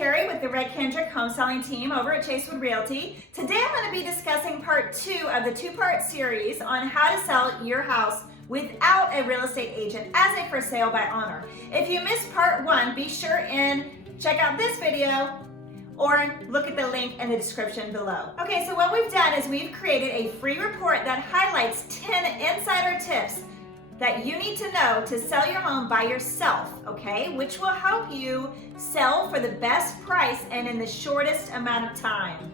Carrie with the Kendrick home selling team over at Chasewood Realty. Today I'm going to be discussing part 2 of the 2-part series on how to sell your house without a real estate agent as a for sale by owner. If you missed part 1, be sure and check out this video or look at the link in the description below. Okay, so what we've done is we've created a free report that highlights 10 insider tips that you need to know to sell your home by yourself, okay? Which will help you sell for the best price and in the shortest amount of time.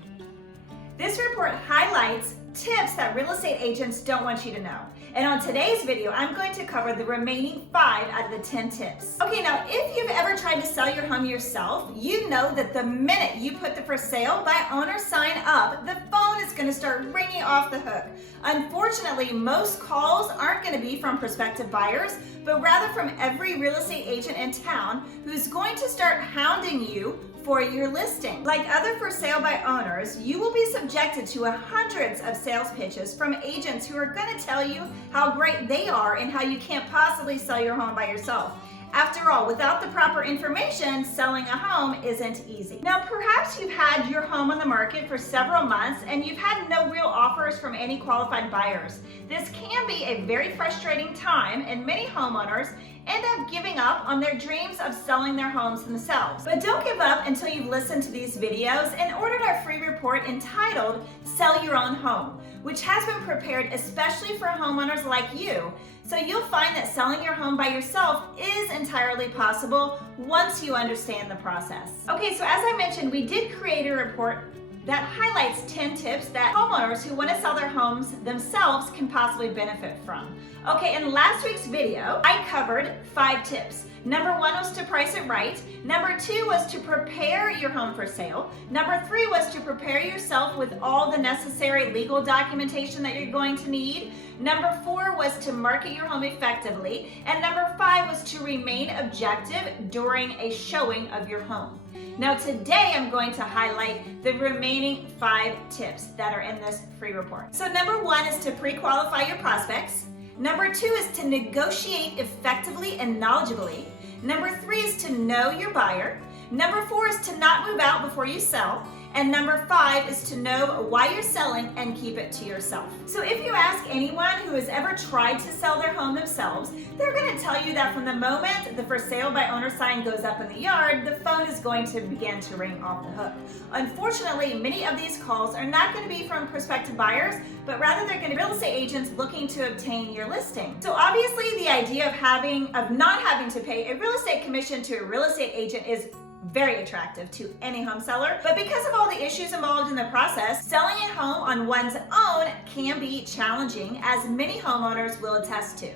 This report highlights tips that real estate agents don't want you to know. And on today's video, I'm going to cover the remaining 5 out of the 10 tips. Okay, now if you've ever tried to sell your home yourself, you know that the minute you put the for sale by owner sign up, the phone is going to start ringing off the hook. Unfortunately, most calls aren't going to be from prospective buyers, but rather from every real estate agent in town who's going to start hounding you for your listing. Like other for sale by owners, you will be subjected to hundreds of sales pitches from agents who are going to tell you how great they are and how you can't possibly sell your home by yourself. After all, without the proper information, selling a home isn't easy. Now, perhaps you've had your home on the market for several months and you've had no real offers from any qualified buyers. This can be a very frustrating time, and many homeowners end up giving up on their dreams of selling their homes themselves. But don't give up until you've listened to these videos and ordered our free report entitled Sell Your Own Home, which has been prepared especially for homeowners like you. So you'll find that selling your home by yourself is entirely possible once you understand the process. Okay, so as I mentioned, we did create a report that highlights 10 tips that homeowners who want to sell their homes themselves can possibly benefit from. Okay, in last week's video, I covered 5 tips. Number 1 was to price it right. Number 2 was to prepare your home for sale. Number 3 was to prepare yourself with all the necessary legal documentation that you're going to need. Number 4 was to market your home effectively. And number 5 was to remain objective during a showing of your home. Now today I'm going to highlight the remaining 5 tips that are in this free report. So number 1 is to pre-qualify your prospects. Number 2 is to negotiate effectively and knowledgeably. Number 3 is to know your buyer. Number 4 is to not move out before you sell. And number 5 is to know why you're selling and keep it to yourself. So if you ask anyone who has ever tried to sell their home themselves, they're going to tell you that from the moment the for sale by owner sign goes up in the yard, the phone is going to begin to ring off the hook. Unfortunately, many of these calls are not going to be from prospective buyers, but rather they're going to be real estate agents looking to obtain your listing. So obviously the idea of not having to pay a real estate commission to a real estate agent is very attractive to any home seller, but because of all the issues involved in the process, selling a home on one's own can be challenging, as many homeowners will attest to.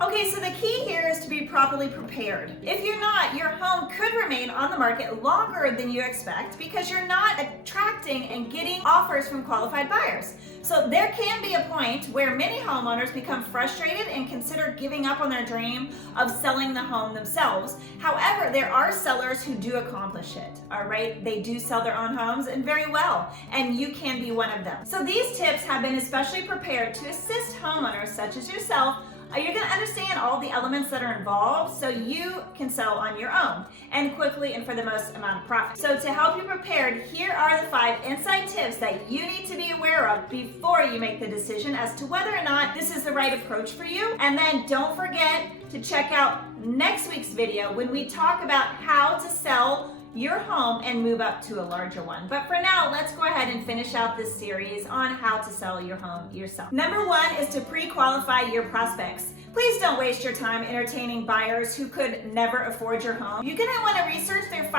Okay, so the key here is to be properly prepared. If you're not, your home could remain on the market longer than you expect because you're not attracting and getting offers from qualified buyers. So there can be a point where many homeowners become frustrated and consider giving up on their dream of selling the home themselves. However, there are sellers who do accomplish it, all right? They do sell their own homes, and very well, and you can be one of them. So these tips have been especially prepared to assist homeowners such as yourself. You're going to understand all the elements that are involved so you can sell on your own and quickly and for the most amount of profit. So to help you prepared, here are the 5 inside tips that you need to be aware of before you make the decision as to whether or not this is the right approach for you. And then don't forget to check out next week's video when we talk about how to sell your home and move up to a larger one. But for now, let's go ahead and finish out this series on how to sell your home yourself. Number 1 is to pre-qualify your prospects. Please don't waste your time entertaining buyers who could never afford your home. You're gonna wanna research their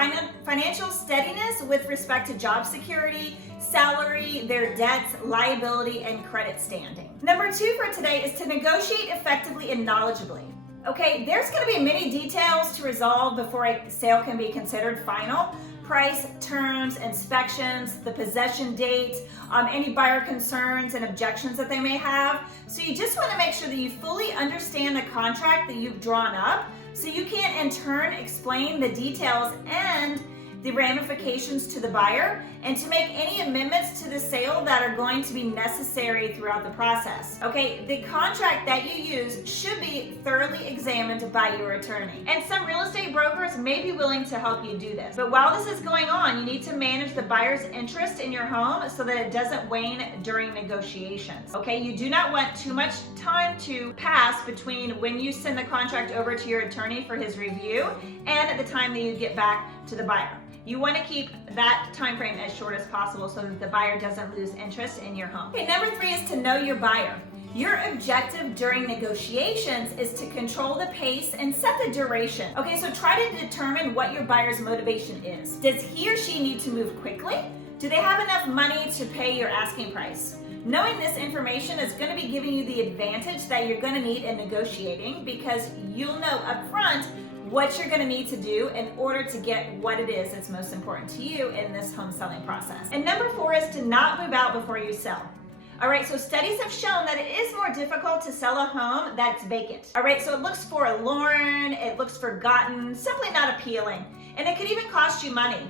financial steadiness with respect to job security, salary, their debts, liability, and credit standing. Number 2 for today is to negotiate effectively and knowledgeably. Okay, there's going to be many details to resolve before a sale can be considered final. Price, terms, inspections, the possession date, any buyer concerns and objections that they may have. So you just want to make sure that you fully understand the contract that you've drawn up so you can in turn explain the details and the ramifications to the buyer, and to make any amendments to the sale that are going to be necessary throughout the process. Okay, the contract that you use should be thoroughly examined by your attorney. And some real estate brokers may be willing to help you do this. But while this is going on, you need to manage the buyer's interest in your home so that it doesn't wane during negotiations. Okay, you do not want too much time to pass between when you send the contract over to your attorney for his review and the time that you get back to the buyer. You want to keep that time frame as short as possible so that the buyer doesn't lose interest in your home. Okay, number 3 is to know your buyer. Your objective during negotiations is to control the pace and set the duration. Okay, so try to determine what your buyer's motivation is. Does he or she need to move quickly? Do they have enough money to pay your asking price? Knowing this information is going to be giving you the advantage that you're going to need in negotiating, because you'll know up front what you're going to need to do in order to get what it is that's most important to you in this home selling process. And number 4 is to not move out before you sell. All right, so studies have shown that it is more difficult to sell a home that's vacant. All right, so it looks forlorn, it looks forgotten, simply not appealing, and it could even cost you money.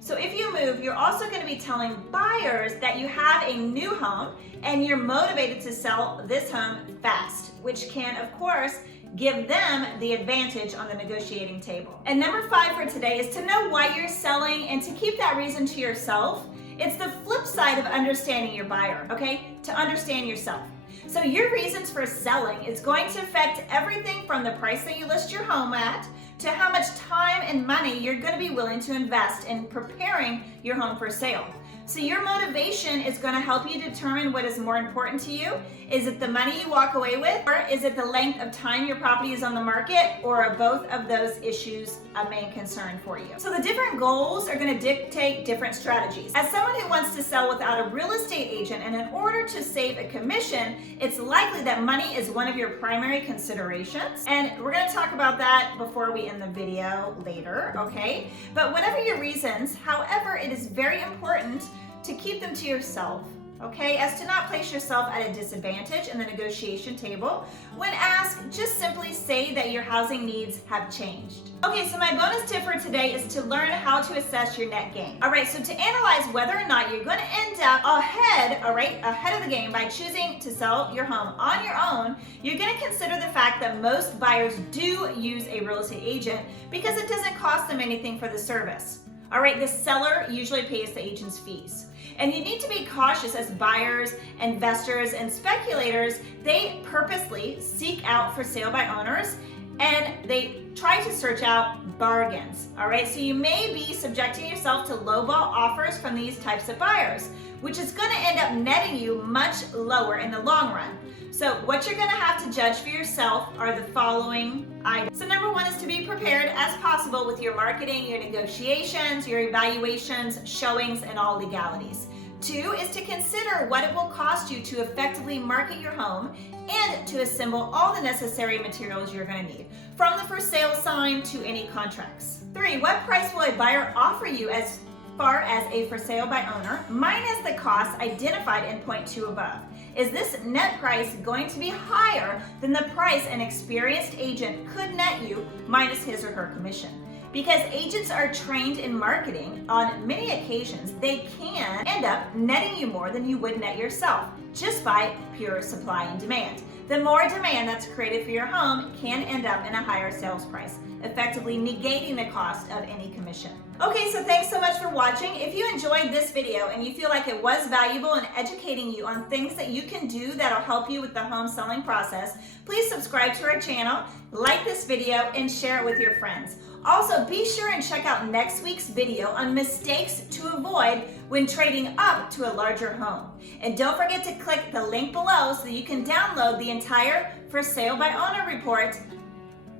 So if you move, you're also going to be telling buyers that you have a new home and you're motivated to sell this home fast, which can, of course, give them the advantage on the negotiating table. And number 5 for today is to know why you're selling and to keep that reason to yourself. It's the flip side of understanding your buyer, okay? To understand yourself. So your reasons for selling is going to affect everything from the price that you list your home at to how much time and money you're going to be willing to invest in preparing your home for sale. So your motivation is going to help you determine what is more important to you. Is it the money you walk away with, or is it the length of time your property is on the market, or are both of those issues a main concern for you? So the different goals are going to dictate different strategies. As someone who wants to sell without a real estate agent, and in order to save a commission, it's likely that money is one of your primary considerations. And we're going to talk about that before we end the video later, okay? But whatever your reasons, however, it is very important to keep them to yourself, okay? As to not place yourself at a disadvantage in the negotiation table. When asked, just simply say that your housing needs have changed. Okay, so my bonus tip for today is to learn how to assess your net gain. All right, so to analyze whether or not you're going to end up ahead of the game by choosing to sell your home on your own, you're going to consider the fact that most buyers do use a real estate agent because it doesn't cost them anything for the service. All right, the seller usually pays the agent's fees. And you need to be cautious as buyers, investors, and speculators. They purposely seek out for sale by owners and they try to search out bargains. All right, so you may be subjecting yourself to lowball offers from these types of buyers, which is going to end up netting you much lower in the long run. So what you're going to have to judge for yourself are the following items. So number 1 is to be prepared as possible with your marketing, your negotiations, your evaluations, showings, and all legalities. 2 is to consider what it will cost you to effectively market your home and to assemble all the necessary materials you're going to need, from the for sale sign to any contracts. 3, what price will a buyer offer you as far as a for sale by owner minus the costs identified in point 2 above? Is this net price going to be higher than the price an experienced agent could net you minus his or her commission? Because agents are trained in marketing, on many occasions they can end up netting you more than you would net yourself, just by pure supply and demand. The more demand that's created for your home can end up in a higher sales price, effectively negating the cost of any commission. Okay, so thanks so much for watching. If you enjoyed this video and you feel like it was valuable in educating you on things that you can do that'll help you with the home selling process, please subscribe to our channel, like this video, and share it with your friends. Also, be sure and check out next week's video on mistakes to avoid when trading up to a larger home. And don't forget to click the link below so that you can download the entire For Sale by Owner report.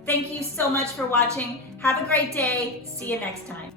Thank you so much for watching. Have a great day. See you next time.